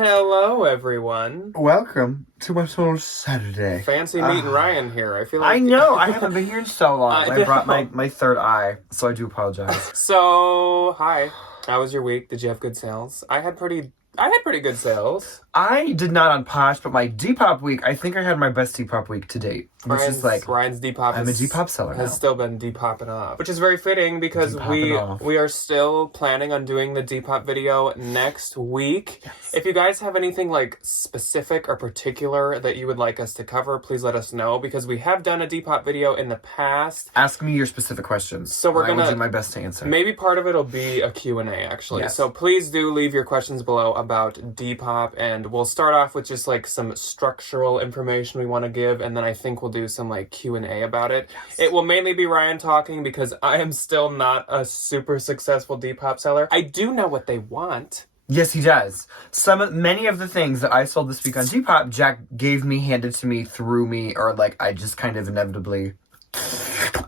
Hello, everyone. Welcome to my little Saturday. Fancy meeting Ryan here. I feel like... I know, I haven't been here in so long. I brought my third eye, so I do apologize. So, hi. How was your week? Did you have good sales? I had pretty good sales. I did not on Posh, but my Depop week, I think I had my best Depop week to date. Which is like... Ryan's Depop I'm a Depop seller has now. still been Depopping off. Which is very fitting because we are still planning on doing the Depop video next week. Yes. If you guys have anything like specific or particular that you would like us to cover, please let us know because we have done a Depop video in the past. Ask me your specific questions. So I will do my best to answer. Maybe part of it will be a Q&A actually. Yes. So please do leave your questions below about Depop and we'll start off with just like some structural information we want to give and then I think we'll do some like Q&A about it. Yes. It will mainly be Ryan talking because I am still not a super successful Depop seller. I do know what they want. Yes, he does. Many of the things that I sold this week on Depop, Jack gave me, handed to me, threw me, or like I just kind of inevitably...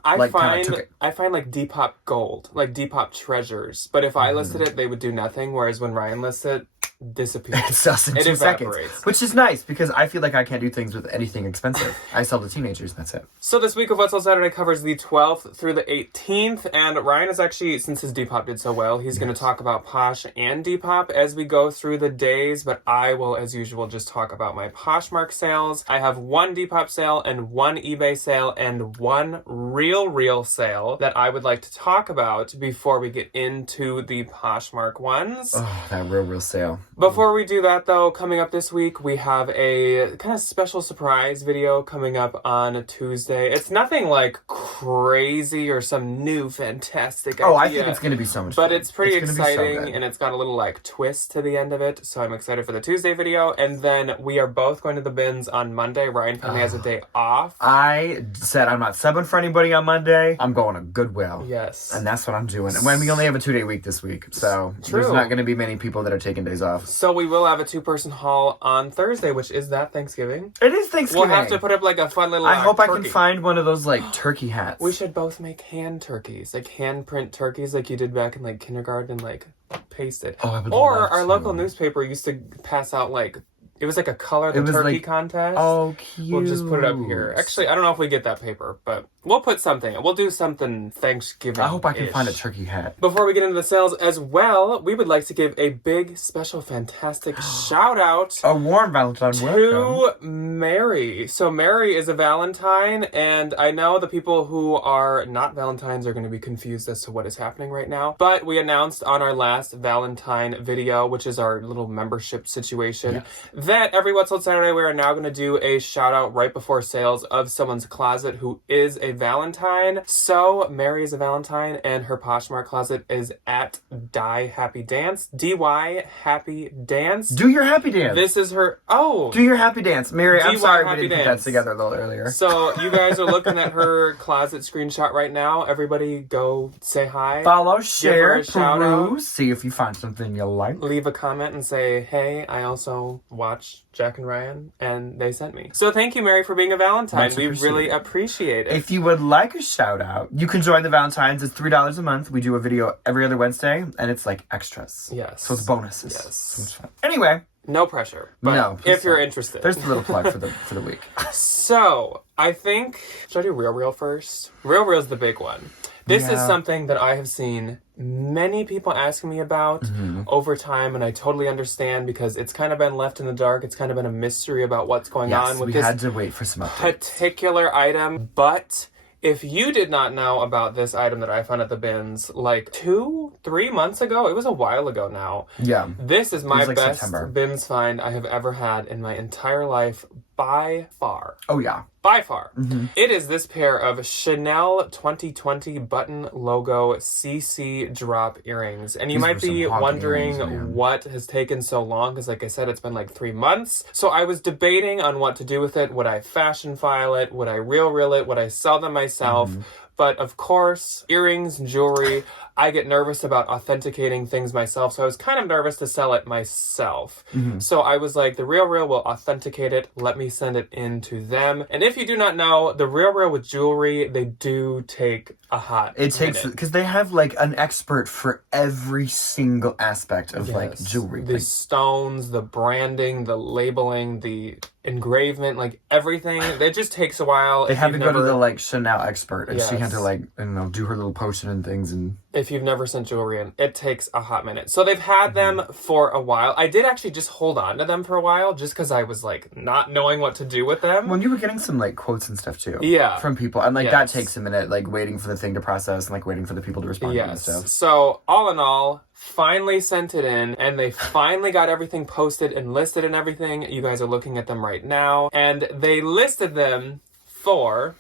I find like Depop gold, like Depop treasures. But if I listed it, they would do nothing. Whereas when Ryan lists it, disappears. It sells in 2 seconds. Which is nice because I feel like I can't do things with anything expensive. I sell to teenagers, that's it. So this week of What's On Saturday covers the 12th through the 18th. And Ryan is actually, since his Depop did so well, he's going to talk about Posh and Depop as we go through the days. But I will, as usual, just talk about my Poshmark sales. I have 1 Depop sale and 1 eBay sale and 1 real sale that I would like to talk about before we get into the Poshmark ones. Oh, that real sale. Before we do that, though, coming up this week, we have a kind of special surprise video coming up on Tuesday. It's nothing like crazy or some new fantastic idea. Oh, I think it's going to be so much fun. But it's pretty exciting, and it's got a little like twist to the end of it, so I'm excited for the Tuesday video. And then we are both going to the bins on Monday. Ryan finally has a day off. I said I'm not subbing for anybody on Monday. I'm going to Goodwill. Yes. And that's what I'm doing. When we only have a 2-day week this week, so there's not going to be many people that are taking days off. So we will have a 2-person haul on Thursday, which is that Thanksgiving. It is Thanksgiving. We'll have to put up like a fun little I hope turkey. I can find one of those like turkey hats. We should both make hand turkeys, like hand print turkeys like you did back in like kindergarten, like pasted. Oh, I would Or love our to. local newspaper used to pass out like, it was like a color the turkey like, contest. Oh, cute. We'll just put it up here. Actually, I don't know if we get that paper, but we'll put something. We'll do something Thanksgiving. I hope I can find a turkey hat. Before we get into the sales as well, we would like to give a big, special, fantastic shout out. A warm Valentine to Mary. So Mary is a Valentine, and I know the people who are not Valentines are going to be confused as to what is happening right now. But we announced on our last Valentine video, which is our little membership situation, that every What's On Saturday we are now going to do a shout out right before sales of someone's closet who is a Valentine. So Mary is a Valentine, and her Poshmark closet is at Die Happy Dance. DY Happy Dance. Do your happy dance. This is her. Oh, do your happy dance, Mary. I'm sorry we didn't dance. put that together a little earlier. So you guys are looking at her closet screenshot right now. Everybody, go say hi. Follow, share, peruse. See if you find something you like. Leave a comment and say, "Hey, I also watch Jack and Ryan, and they sent me." So thank you, Mary, for being a Valentine. We really appreciate it. If you would like a shout out, you can join the Valentines. It's $3 a month. We do a video every other Wednesday, and it's like extras. Yes. So it's bonuses. Yes. So much fun. Anyway. No pressure. But if you're interested. There's a little plug for the week. So, I think... Should I do Real first? Real is the big one. This is something that I have seen many people asking me about over time, and I totally understand because it's kind of been left in the dark. It's kind of been a mystery about what's going on with this had to wait for some updates. Particular item, but... If you did not know about this item that I found at the bins like 2-3 months ago, it was a while ago now. Yeah. This is my best September. bins find I have ever had in my entire life by far. Oh, yeah. By far. It is this pair of Chanel 2020 button logo CC drop earrings. And you might be wondering what has taken so long, because like I said, it's been like 3 months. So I was debating on what to do with it. Would I fashion file it? Would I reel it? Would I sell them myself? But of course, earrings, jewelry, I get nervous about authenticating things myself, so I was kind of nervous to sell it myself. So I was like, The RealReal will authenticate it. Let me send it in to them. And if you do not know, The RealReal with jewelry, they do take a hot minute. Because they have like an expert for every single aspect of like jewelry. The stones, the branding, the labeling, the engravement, like everything. It just takes a while. They had to go to the like Chanel expert, and she had to like, I don't know, do her little potion and things. And if you've never sent jewelry in, it takes a hot minute. So they've had them for a while. I did actually just hold on to them for a while, just because I was like not knowing what to do with them. When you were getting some like quotes and stuff too, from people, and like that takes a minute, like waiting for the thing to process and like waiting for the people to respond to and stuff. So all in all, finally sent it in, and they finally got everything posted and listed and everything. You guys are looking at them right now, and they listed them for,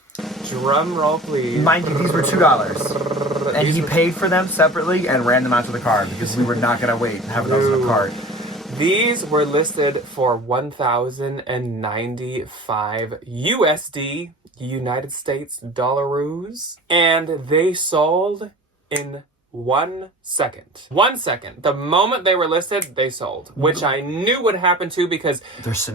drum roll please, mind you, these were $2, and he paid for them separately and ran them out to the car because we were not gonna wait and have those in the cart. These were listed for $1,095 USD, United States dollaroos, and they sold in 1 second. 1 second. The moment they were listed, they sold, which I knew would happen too, because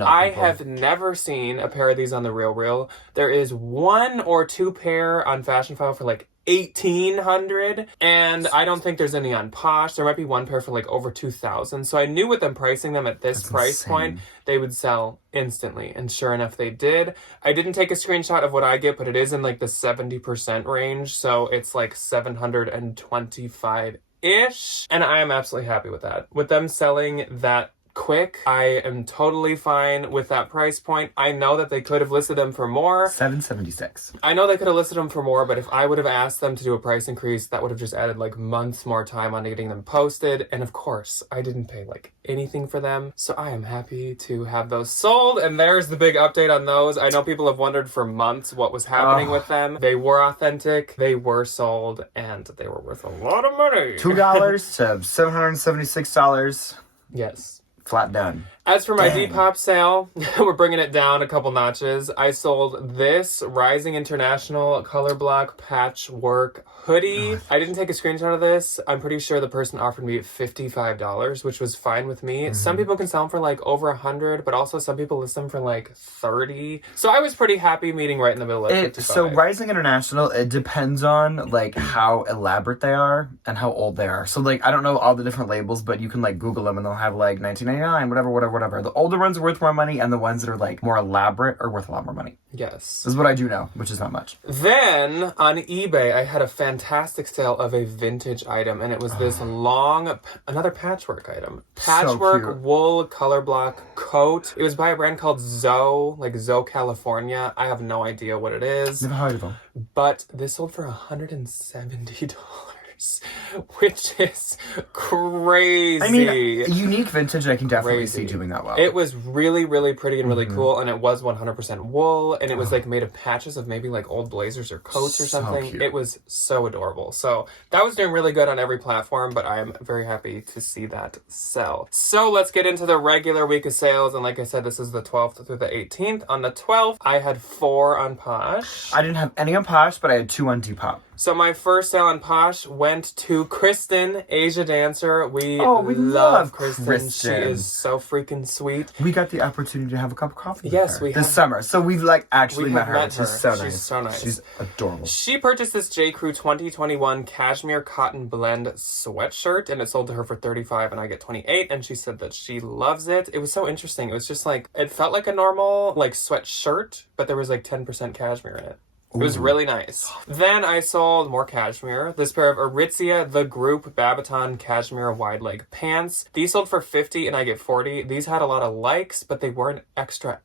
I have never seen a pair of these on the RealReal. There is 1 or 2 pair on Fashion File for like $1,800, and I don't think there's any on Posh. There might be 1 pair for like over $2,000. So I knew with them pricing them at this price point, they would sell instantly, and sure enough, they did. I didn't take a screenshot of what I get, but it is in like the 70% range, so it's like 725-ish, and I am absolutely happy with that. With them selling that quick, I am totally fine with that price point. I know that they could have listed them for more. $776. I know they could have listed them for more, but if I would have asked them to do a price increase, that would have just added like months more time on getting them posted. And of course, I didn't pay like anything for them. So I am happy to have those sold. And there's the big update on those. I know people have wondered for months what was happening with them. They were authentic, they were sold, and they were worth a lot of money. $2 to $776. Yes. Flat done. As for my Depop sale, we're bringing it down a couple notches. I sold this Rising International color block patchwork hoodie. I didn't take a screenshot of this. I'm pretty sure the person offered me $55, which was fine with me. Some people can sell them for like over $100, but also some people list them for like $30. So I was pretty happy meeting right in the middle of it. So Rising International, it depends on like how elaborate they are and how old they are. So like I don't know all the different labels, but you can like Google them and they'll have like 1999, whatever. The older ones are worth more money, and the ones that are like more elaborate are worth a lot more money. Yes. This is what I do know, which is not much. Then on eBay, I had a fantastic sale of a vintage item, and it was this another patchwork item. Patchwork wool color block coat. It was by a brand called Zoe, like Zoe California. I have no idea what it is. Never heard of them. But this sold for $170. Which is crazy. I mean, unique vintage, I can definitely see doing that well. It was really, really pretty and really cool, and it was 100% wool, and it was like made of patches of maybe like old blazers or coats or something. Cute. It was so adorable. So that was doing really good on every platform, but I am very happy to see that sell. So let's get into the regular week of sales, and like I said, this is the 12th through the 18th. On the 12th, I had 4 on Posh. I didn't have any on Posh, but I had 2 on Depop. So my first sale on Posh went to Kristen, Asia dancer. We love Kristen. She is so freaking sweet. We got the opportunity to have a cup of coffee with her this summer. So we've like actually met her. She's so nice. She's adorable. She purchased this J. Crew 2021 cashmere cotton blend sweatshirt, and it sold to her for $35, and I get $28, and she said that she loves it. It was so interesting. It was just like, it felt like a normal like sweatshirt, but there was like 10% cashmere in it. It was really nice. Then I sold more cashmere. This pair of Aritzia The Group Babaton cashmere wide leg pants. These sold for $50 and I get $40. These had a lot of likes, but they weren't extra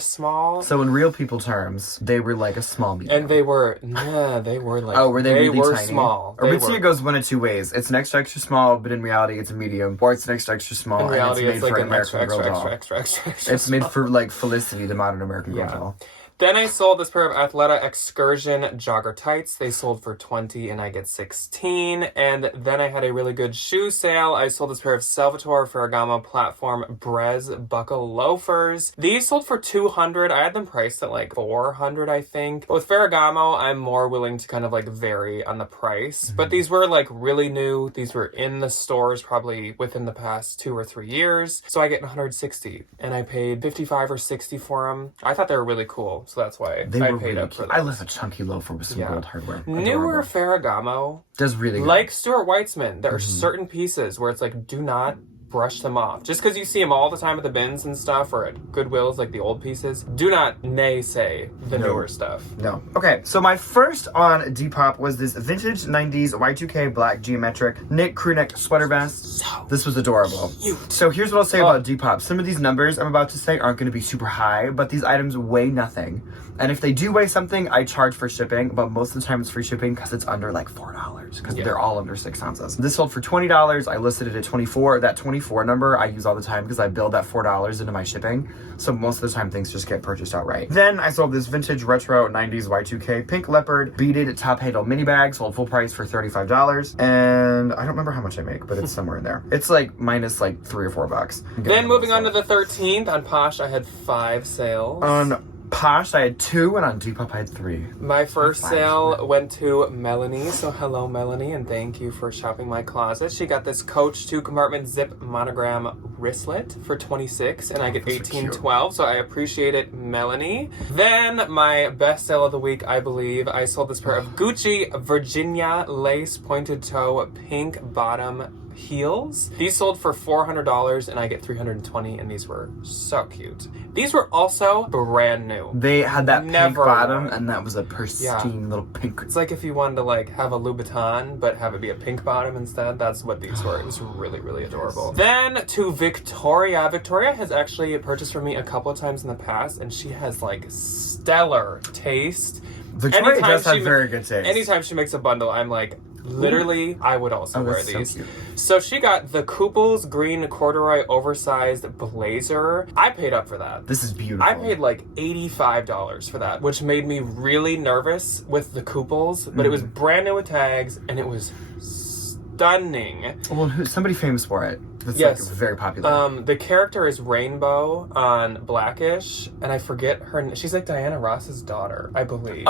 small. So in real people terms, they were like a small medium. And they were like... Oh, were they really were tiny? Small. Aritzia goes one of 2 ways. It's an extra small, but in reality it's a medium. Or it's an extra small, in reality, and it's made like for an American Girl doll. extra It's made for like Felicity, the modern American Girl doll. Then I sold this pair of Athleta Excursion jogger tights. They sold for $20 and I get $16. And then I had a really good shoe sale. I sold this pair of Salvatore Ferragamo platform Brez buckle loafers. These sold for $200. I had them priced at like $400, I think. But with Ferragamo, I'm more willing to kind of like vary on the price. But these were like really new. These were in the stores probably within the past 2 or 3 years. So I get $160 and I paid $55 or $60 for them. I thought they were really cool. So that's why I paid up for them. I love a chunky loafer with some gold hardware. Newer Ferragamo does really good. Like Stuart Weitzman, there are certain pieces where it's like, do not brush them off. Just because you see them all the time at the bins and stuff or at Goodwills, like the old pieces, do not naysay the newer stuff. No. Okay, so my first on Depop was this vintage 90s Y2K black geometric knit crew neck sweater vest. This was adorable. Cute. So here's what I'll say about Depop. Some of these numbers I'm about to say aren't going to be super high, but these items weigh nothing. And if they do weigh something, I charge for shipping, but most of the time it's free shipping because it's under like $4 because they're all under 6 ounces. This sold for $20. I listed it at $24. That $24 number I use all the time because I build that $4 into my shipping. So most of the time things just get purchased outright. Then I sold this vintage retro 90s Y2K pink leopard beaded top handle mini bag, sold full price for $35. And I don't remember how much I make, but it's somewhere in there. It's like minus like $3 or $4. Then moving on to the 13th, on Posh I had 5 sales. On Posh, I had 2, and on Depop, I had 3. My first sale went to Melanie, so hello Melanie, and thank you for shopping my closet. She got this Coach 2-compartment zip monogram wristlet for $26, and I get $18.12, so I appreciate it, Melanie. Then, my best sale of the week, I believe, I sold this pair of Gucci Virginia lace pointed toe pink bottom heels. These sold for $400 and I get $320, and these were so cute. These were also brand new. They had that pink bottom and that was a pristine little pink. It's like if you wanted to like have a Louboutin but have it be a pink bottom instead. That's what these were. It was really, really adorable. Then to Victoria. Victoria has actually purchased from me a couple of times in the past, and she has like stellar taste. Victoria does have very good taste. Anytime she makes a bundle, I'm like, literally, I would also wear these. So cute. So she got the Kooples green corduroy oversized blazer. I paid up for that. This is beautiful. I paid like $85 for that, which made me really nervous with the Kooples, but it was brand new with tags, and it was stunning. Well, somebody famous for it. It's like very popular. The character is Rainbow on Blackish, and I forget her. She's like Diana Ross's daughter, I believe.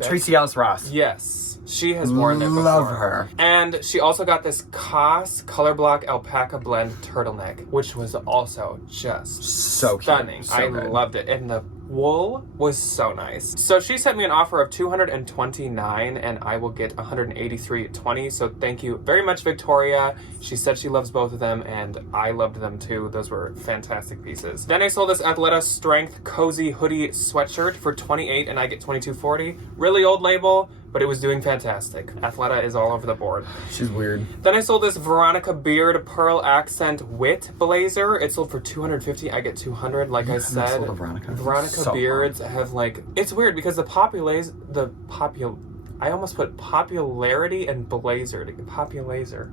Tracy Ellis Ross. Yes. She has worn it before. Love her. And she also got this COS Color Block Alpaca Blend turtleneck, which was also just so stunning. Cute. So I good. loved it. And the wool was so nice. So she sent me an offer of $229, and I will get $183.20. So thank you very much, Victoria. She said she loves both of them, and I loved them too. Those were fantastic pieces. Then I sold this Athleta Strength Cozy Hoodie sweatshirt for $28, and I get $22.40. Really old label, but it was doing fantastic. Athleta is all over the board. She's weird. Then I sold this Veronica Beard Pearl Accent Wit blazer. It sold for $250. I get $200. Like I said, sold a Veronica so Beards have like, it's weird because I almost put popularity and blazer. Populazer.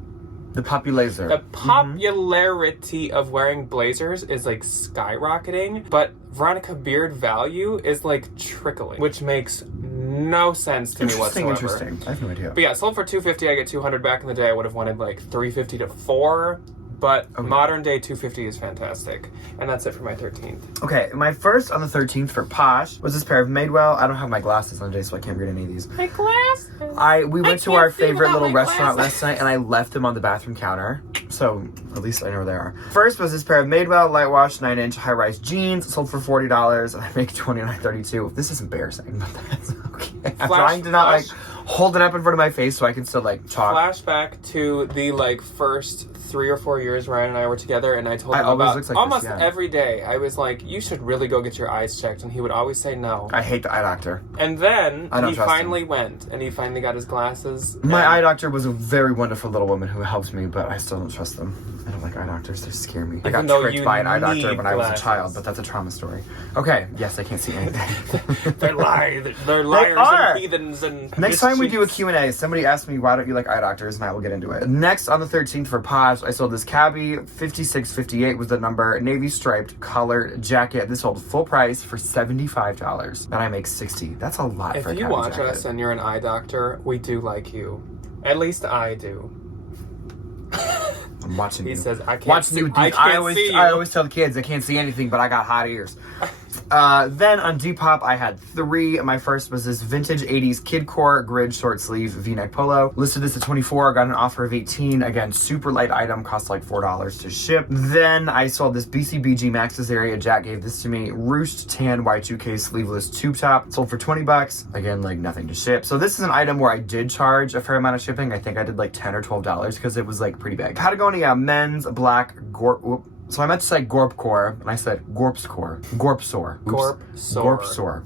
The populazer. The popularity of wearing blazers is like skyrocketing, but Veronica Beard value is like trickling, which makes no sense to me whatsoever. Interesting. I have no idea. But yeah, sold for $250. I get $200. Back in the day, I would have wanted like $350 to $400. But modern day $250 is fantastic. And that's it for my 13th. Okay, my first on the 13th for Posh was this pair of Madewell. I don't have my glasses on today, so I can't read any of these. My glasses? We went to our favorite little restaurant last night, and I left them on the bathroom counter. So, at least I know where they are. First was this pair of Madewell light wash 9-inch high-rise jeans. Sold for $40, and I make $29.32. This is embarrassing, but that's okay. I'm trying to not, hold it up in front of my face so I can still, talk. Flashback to the, first 3 or 4 years Ryan and I were together, and I told him about almost every day. I was like, you should really go get your eyes checked, and he would always say no. I hate the eye doctor. And then he finally went, and he finally got his glasses. My eye doctor was a very wonderful little woman who helped me, but I still don't trust them. I don't like eye doctors. They scare me. I got tricked by an eye doctor when I was a child, but that's a trauma story. Okay, yes, I can't see anything. They're liars and heathens. And next time we do a Q&A, somebody asks me, why don't you like eye doctors, and I will get into it. Next on the 13th for Posh Posh, I sold this cabbie, 56.58 was the number, navy striped colored jacket. This sold full price for $75, and I make $60. That's a lot for a If you cabbie watch jacket. us and you're an eye doctor, we do like you. At least I do. I'm watching He you. says, I can't Watching see, you. I can't see you. I always tell the kids I can't see anything, but I got hot ears. Then on Depop, I had 3. My first was this vintage 80s kidcore grid short sleeve v-neck polo. Listed this at $24, got an offer of $18. Again, super light item, cost like $4 to ship. Then I sold this BCBG Max's area. Jack gave this to me. Roost tan Y2K sleeveless tube top. Sold for $20. Again, like nothing to ship. So this is an item where I did charge a fair amount of shipping. I think I did like $10 or $12 because it was like pretty big. Patagonia men's black so I meant to say Gorpcore, and I said Gorpscore. Gorpsore. Gorpsore.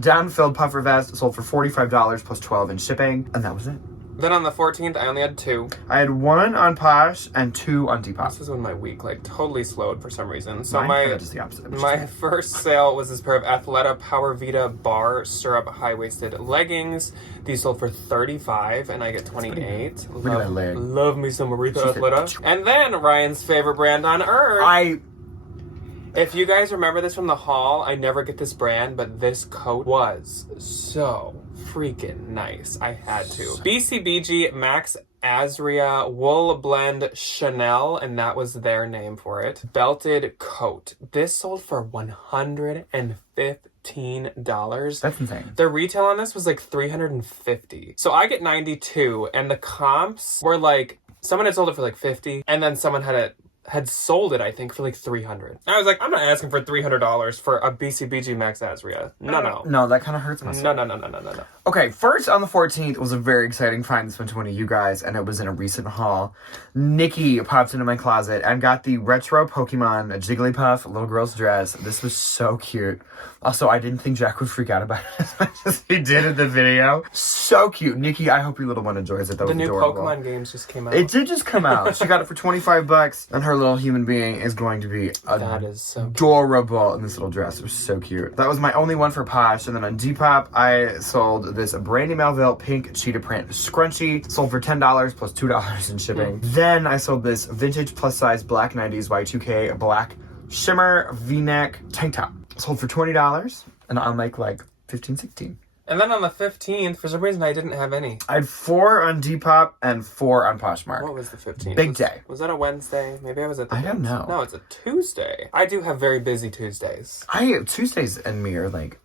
Down-filled puffer vest sold for $45 plus $12 in shipping, and that was it. Then on the 14th, I only had 2. I had 1 on Posh and 2 on Depop. This is when my week like totally slowed for some reason. So Mine just the opposite. my first sale was this pair of Athleta Power Vita bar stirrup high-waisted leggings. These sold for $35 and I get $28. Look at that leg. Love me some Aretha Athleta. And then Ryan's favorite brand on earth. If you guys remember this from the haul, I never get this brand, but this coat was so freaking nice. I had to. BCBG Max Azria Wool Blend Chanel, and that was their name for it. Belted coat. This sold for $115. That's insane. The retail on this was like $350. So I get 92, and the comps were like, someone had sold it for like 50, and then someone had sold it, I think, for like $300. I was like, I'm not asking for $300 for a BCBG Max Azria. No. No, that kind of hurts myself. No. Okay, first on the 14th was a very exciting find. This went to one of you guys, and it was in a recent haul. Nikki popped into my closet and got the retro Pokemon Jigglypuff little girl's dress. This was so cute. Also, I didn't think Jack would freak out about it as much as he did in the video. So cute. Nikki, I hope your little one enjoys it. That was adorable. The new Pokemon games just came out. It did just come out. She got it for $25, and her little human being is going to be that is so adorable in this little dress. It was so cute. That was my only one for Posh. And then on Depop, I sold this Brandy Melville pink cheetah print scrunchie. Sold for $10 plus $2 in shipping. Then I sold this vintage plus size black 90s Y2K black shimmer v-neck tank top. Sold for $20, and I'll make like 15, 16. And then on the 15th, for some reason, I didn't have any. I had 4 on Depop and 4 on Poshmark. What was the 15th? Big day. Was that a Wednesday? Maybe I was at the I don't know. No, it's a Tuesday. I do have very busy Tuesdays. Tuesdays and me are like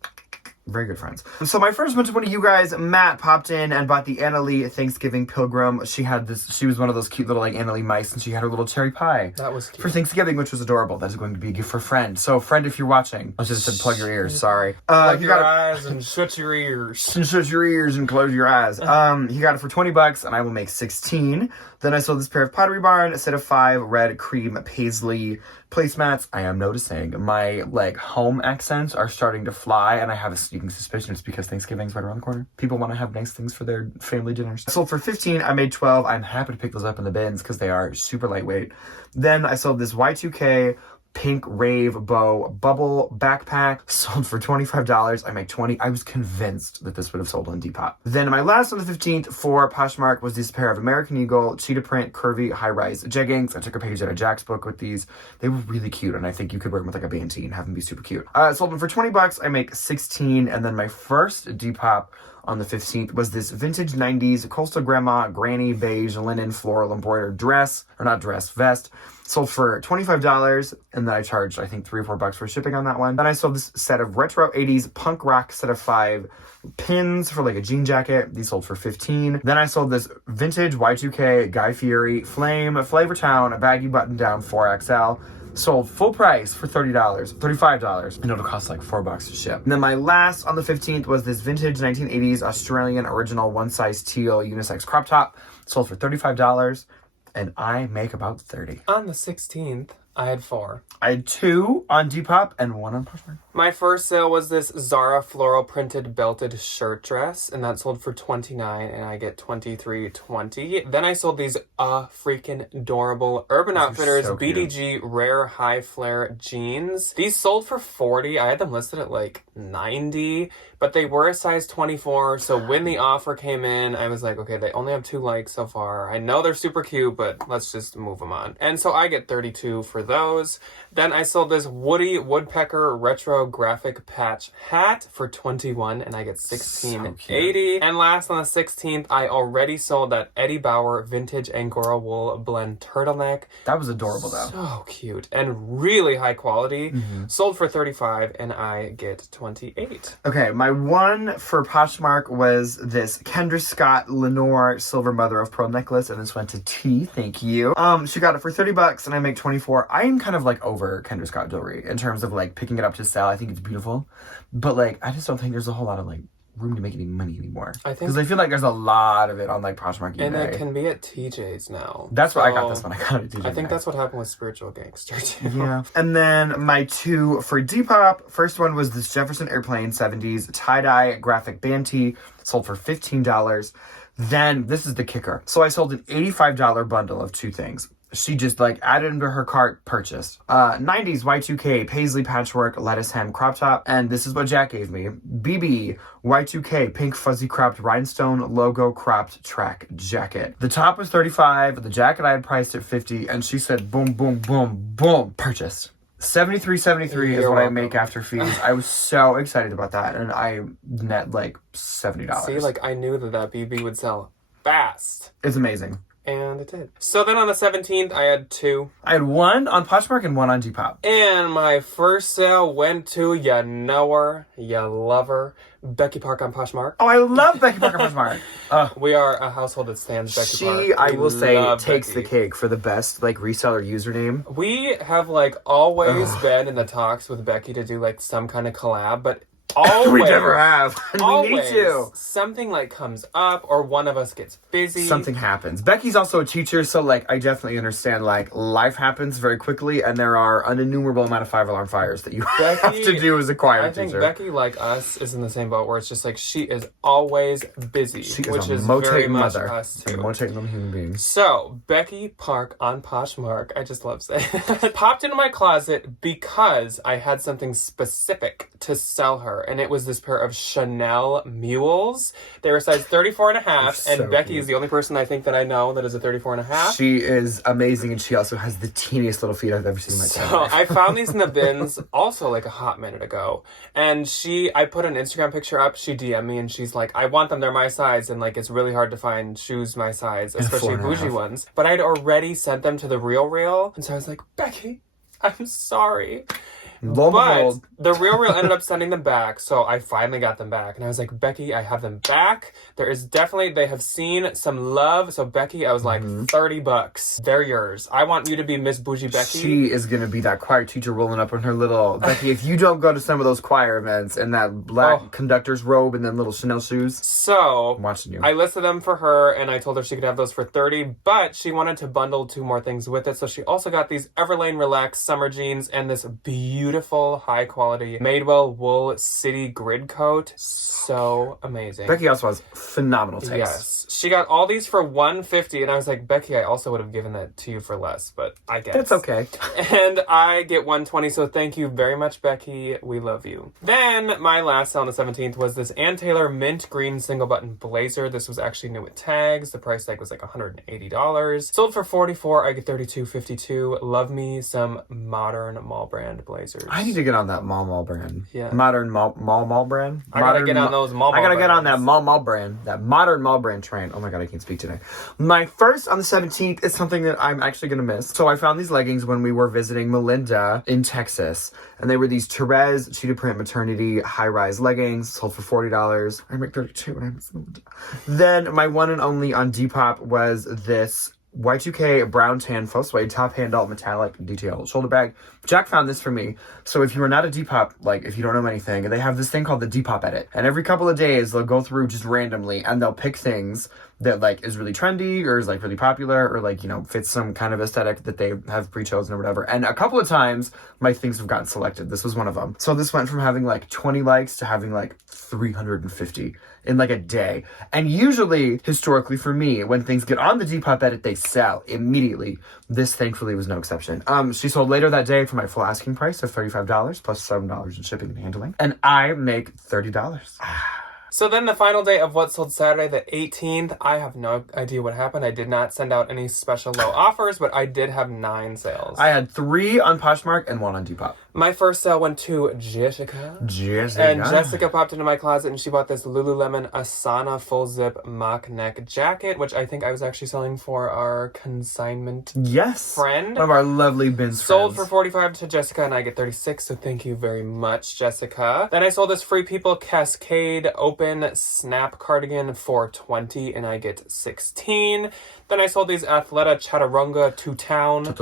very good friends. So my first one to one of you guys, Matt, popped in and bought the Anna Lee Thanksgiving Pilgrim. She was one of those cute little like Anna Lee mice, and she had her little cherry pie. That was cute. For Thanksgiving, which was adorable. That is going to be a gift for a friend. So friend, if you're watching, I should have said plug your ears, sorry. Plug your eyes and shut your ears. And shut your ears and close your eyes. He got it for $20 and I will make 16. Then I sold this pair of Pottery Barn, a set of 5 red cream paisley placemats. I am noticing my like home accents are starting to fly, and I have a sneaking suspicion it's because Thanksgiving's right around the corner. People want to have nice things for their family dinners. I sold for 15. I made 12. I'm happy to pick those up in the bins because they are super lightweight. Then I sold this Y2K pink rave bow bubble backpack. Sold for $25. I make 20. I was convinced that this would have sold on Depop. Then my last on the 15th for Poshmark was this pair of American Eagle cheetah print curvy high-rise jeggings. I took a page out of Jack's book with these. They were really cute, and I think you could wear them with like a band-tee and have them be super cute. Sold them for $20. I make 16. And then my first Depop on the 15th was this vintage 90s coastal grandma granny beige linen floral embroidered vest. Sold for $25, and then I charged, I think, $3 or $4 for shipping on that one. Then I sold this set of retro 80s punk rock set of 5 pins for like a jean jacket. These sold for $15. Then I sold this vintage Y2K Guy Fieri Flame Flavortown, a baggy button down 4XL. Sold full price for $35, and it'll cost like $4 to ship. And then my last on the 15th was this vintage 1980s Australian original one size teal unisex crop top. Sold for $35, and I make about 30. On the 16th, I had 4. I had 2 on Depop and 1 on Poshmark. My first sale was this Zara floral printed belted shirt dress, and that sold for $29, and I get $23.20. Then I sold these freaking adorable Urban Outfitters so cute. BDG rare high flare jeans. These sold for $40. I had them listed at like $90, but they were a size 24. So when the offer came in, I was like, okay, they only have 2 likes so far. I know they're super cute, but let's just move them on. And so I get $32 for those. Then I sold this Woody Woodpecker retro graphic patch hat for $21, and I get $16.80. And last on the 16th, I already sold that Eddie Bauer vintage Angora wool blend turtleneck. That was adorable though. So cute and really high quality. Sold for $35, and I get $28. Okay, my one for Poshmark was this Kendra Scott Lenore silver mother of pearl necklace, and this went to T. Thank you. She got it for $30, and I make 24. I am kind of like over Kendra Scott jewelry in terms of like picking it up to sell. I think it's beautiful, but like I just don't think there's a whole lot of like room to make any money anymore. I think because I feel like there's a lot of it on like Poshmark eBay. And it can be at TJ's now. That's where I got this one. I got it at TJ. I think that's what happened with Spiritual Gangster too. Yeah. And then my 2 for Depop. First one was this Jefferson Airplane 70s tie-dye graphic band tee. Sold for $15. Then, this is the kicker. So I sold an $85 bundle of 2 things. She just like added into her cart, purchased. 90s Y2K paisley patchwork lettuce hem crop top. And this is what Jack gave me. BB Y2K pink fuzzy cropped rhinestone logo cropped track jacket. The top was $35. The jacket I had priced at $50. And she said boom, boom, boom, boom. Purchased. $73.73 is what I make after fees. I was so excited about that. And I net like $70. See, like I knew that BB would sell fast. It's amazing. And it did. So then on the 17th, I had 2. I had 1 on Poshmark and 1 on Depop. And my first sale went to, you know her, you love her, Becky Park on Poshmark. Oh, I love Becky Parker Poshmark. We are a household that stands Becky Park. She, I We will say, love takes Becky. the cake for the best like reseller username. We have like always been in the talks with Becky to do like some kind of collab, but always, We never have. And we need always to. something like comes up or one of us gets busy. Something happens. Becky's also a teacher, so like I definitely understand like life happens very quickly, and there are an innumerable amount of 5-alarm fires that you have to do as a choir I think teacher. Becky, like us, is in the same boat where it's just like she is always busy, She which is a is very motate much mother. us A too. motate little human being. So, Becky Park on Poshmark, I just love saying it, popped into my closet because I had something specific to sell her, and it was this pair of Chanel mules. They were size 34 and a half, So and Becky cute. is the only person I think that I know that is a 34 and a half. She is amazing, and she also has the teeniest little feet I've ever seen in my So life. I found these in the bins also like a hot minute ago. And I put an Instagram picture up, she DM'd me and she's like, I want them, they're my size. And like, it's really hard to find shoes my size, especially 4.5. bougie ones. But I'd already sent them to the Real. And so I was like, Becky, I'm sorry. Lo and But behold, the Real ended up sending them back, so I finally got them back. And I was like, Becky, I have them back. There is definitely, they have seen some love. So Becky, I was like, $30. They're yours. I want you to be Miss Bougie Becky. she is going to be that choir teacher rolling up in her little... Becky, if you don't go to some of those choir events in that black conductor's robe and then little Chanel shoes, So I'm watching you. I listed them for her, and I told her she could have those for $30, but she wanted to bundle 2 more things with it. So she also got these Everlane Relax summer jeans and this beautiful, high-quality Madewell wool city grid coat. So amazing. Becky also has phenomenal taste. Yes. She got all these for $150, and I was like, Becky, I also would have given that to you for less, but I guess. That's okay. And I get $120, so thank you very much, Becky. We love you. Then, my last sale on the 17th was this Ann Taylor mint green single button blazer. This was actually new with tags. The price tag was like $180. Sold for $44. I get $32.52. Love me some modern mall brand blazers. I need to get on that mall brand. Yeah. Modern mall brand. I gotta Modern get on those mall I gotta get on brands. that mall brand. That modern mall brand train. Oh my god, I can't speak today. My first on the 17th is something that I'm actually gonna miss. So I found these leggings when we were visiting Melinda in Texas. And they were these Therese cheetah print maternity high-rise leggings. Sold for $40. I make $32 when I miss Melinda. Then my one and only on Depop was this Y2K brown tan faux suede top handle metallic detail shoulder bag. Jack found this for me. So if you are not a Depop, like if you don't know anything, they have this thing called the Depop Edit. And every couple of days they'll go through just randomly and they'll pick things that like is really trendy or is like really popular or like, you know, fits some kind of aesthetic that they have pre-chosen or whatever. And a couple of times my things have gotten selected. This was one of them. So this went from having like 20 likes to having like 350 in like a day. And usually, historically for me, when things get on the Depop Edit, they sell immediately. This thankfully was no exception. She sold later that day for my full asking price of $35 plus $7 in shipping and handling. And I make $30. So then the final day of what sold Saturday, the 18th, I have no idea what happened. I did not send out any special low offers, but I did have 9 sales. I had 3 on Poshmark and 1 on Depop. My first sale went to Jessica. And Jessica popped into my closet and she bought this Lululemon Asana full zip mock neck jacket, which I think I was actually selling for our consignment friend. One of our lovely bins Sold friends. for $45 to Jessica and I get $36, so thank you very much, Jessica. Then I sold this Free People Cascade open snap cardigan for $20 and I get $16. Then I sold these Athleta Chaturanga two-town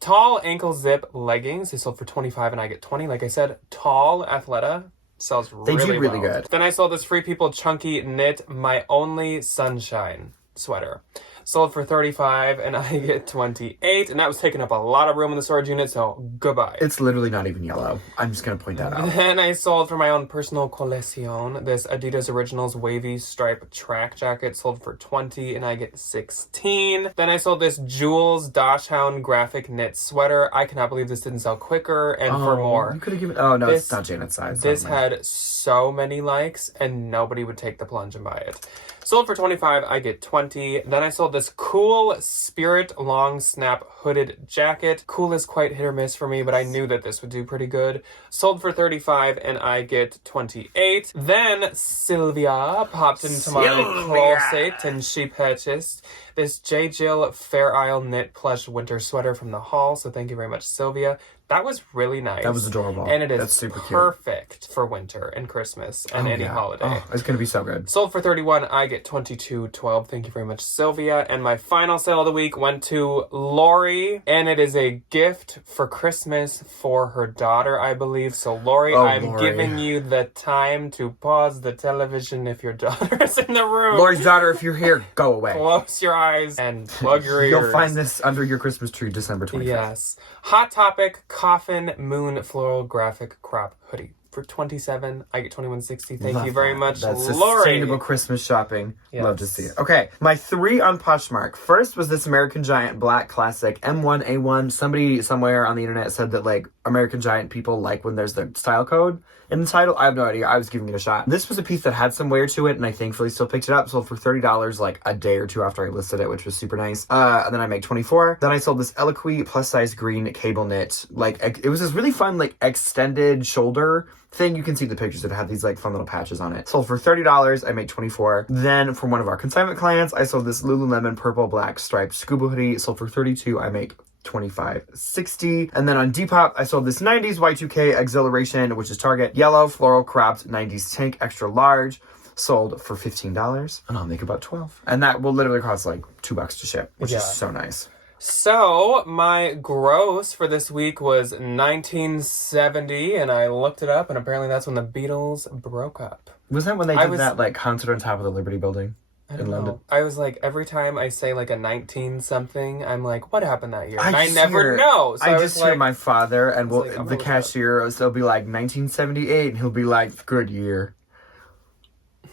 tall ankle zip leggings. They sold for $25 and I get $20. Like I said, tall Athleta sells really well. They do really good. Then I sold this Free People chunky knit My Only Sunshine sweater. Sold for $35 and I get $28, and that was taking up a lot of room in the storage unit, so goodbye. It's literally not even yellow. I'm just gonna point that out. Then I sold for my own personal colección this Adidas Originals wavy stripe track jacket. Sold for $20 and I get $16. Then I sold this Jules Dachshund graphic knit sweater. I cannot believe this didn't sell quicker and for more. You could have given. Oh no, it's not Janet's size. This had so many likes and nobody would take the plunge and buy it. Sold for $25, I get $20. Then I sold this cool Spirit long snap hooded jacket. Cool is quite hit or miss for me, but I knew that this would do pretty good. Sold for $35 and I get $28. Then Sylvia popped into my closet and she purchased this J. Jill Fair Isle knit plush winter sweater from the haul. So thank you very much, Sylvia. That was really nice. That was adorable. And it is super perfect for winter and Christmas and any holiday. Oh, it's going to be so good. Sold for $31, I get $22.12. Thank you very much, Sylvia. And my final sale of the week went to Lori, and it is a gift for Christmas for her daughter, I believe. So Lori, I'm giving you the time to pause the television if your daughter is in the room. Lori's daughter, if you're here, go away. Close your eyes and plug your ears. You'll find this under your Christmas tree December 25th. Yes. Hot Topic Coffin Moon Floral Graphic Crop Hoodie. For $27, I get $21.60. Thank you very much, That's Lori. sustainable Christmas shopping. Yes. Love to see it. Okay, my 3 on Poshmark. First was this American Giant Black Classic M1A1. Somebody somewhere on the internet said that like American Giant people like when there's the style code in the title. I have no idea. I was giving it a shot. This was a piece that had some wear to it, and I thankfully still picked it up. Sold for $30 like a day or two after I listed it, which was super nice. And then I make $24. Then I sold this Eloquii plus size green cable knit. Like it was this really fun like extended shoulder thing. You can see the pictures. It had these like fun little patches on it. Sold for $30. I make $24. Then from one of our consignment clients, I sold this Lululemon purple black striped scuba hoodie. Sold for $32. I make $25.60. And then on Depop, I sold this 90s Y2K Exhilaration, which is Target, yellow floral cropped 90s tank extra large. Sold for $15, and I'll make about $12. And that will literally cost like $2 to ship, which is so nice. So, my gross for this week was $19.70, and I looked it up, and apparently that's when the Beatles broke up. Was that when they did that like concert on top of the Liberty Building in London? I was like, every time I say like a 19 something, I'm like, what happened that year? I never know. So I just hear my father, and the cashier will be like 1978, and he'll be like, good year.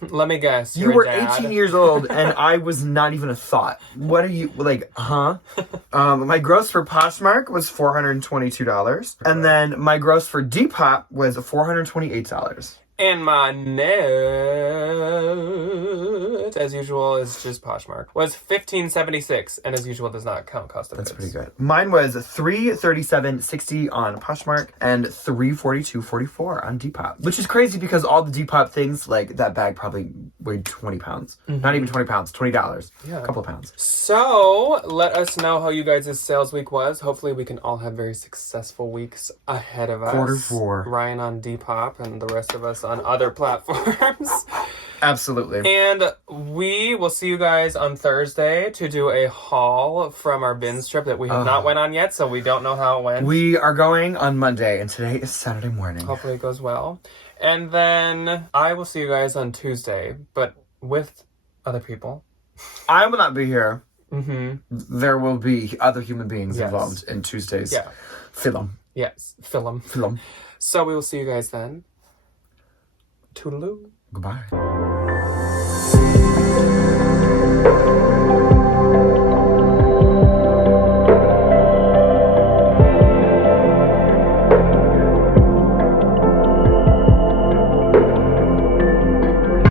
Let me guess. You were 18 years old, and I was not even a thought. What are you, like, huh? My gross for Poshmark was $422. And then my gross for Depop was $428. And my net, as usual, is just Poshmark, was $15.76, and as usual, does not count cost of goods. That's pretty good. Mine was $337.60 on Poshmark and $342.44 on Depop, which is crazy because all the Depop things, like that bag probably weighed 20 pounds. Not even 20 pounds, $20. Yeah. A couple of pounds. So, let us know how you guys' sales week was. Hopefully, we can all have very successful weeks ahead of us. Quarter 4. Ryan on Depop and the rest of us on other platforms. Absolutely. And we will see you guys on Thursday to do a haul from our binge trip that we have not went on yet, so we don't know how it went. We are going on Monday, and today is Saturday morning. Hopefully it goes well. And then I will see you guys on Tuesday, but with other people. I will not be here. Mm-hmm. There will be other human beings involved in Tuesday's film. Yes, film. So we will see you guys then. Toodaloo. Goodbye.